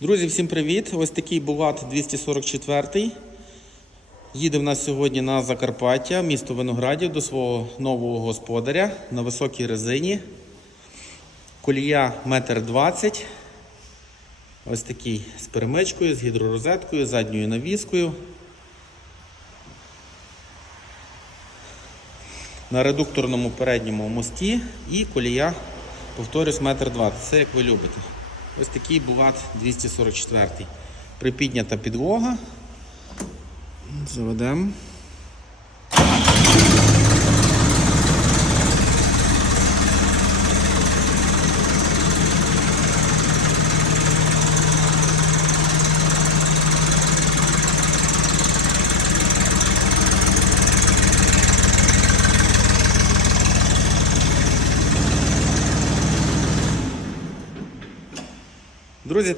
Друзі, всім привіт! Ось такий Булат 244. Їде в нас сьогодні на Закарпаття, місто Виноградів, до свого нового господаря на високій резині. Колія 1,20 м. Ось такий з перемичкою, з гідророзеткою, задньою навіскою. На редукторному передньому мості і колія, повторюсь, 1,20 м. Це як ви любите. Ось такий буват 244. Припіднята підлога. Заведемо. Друзі,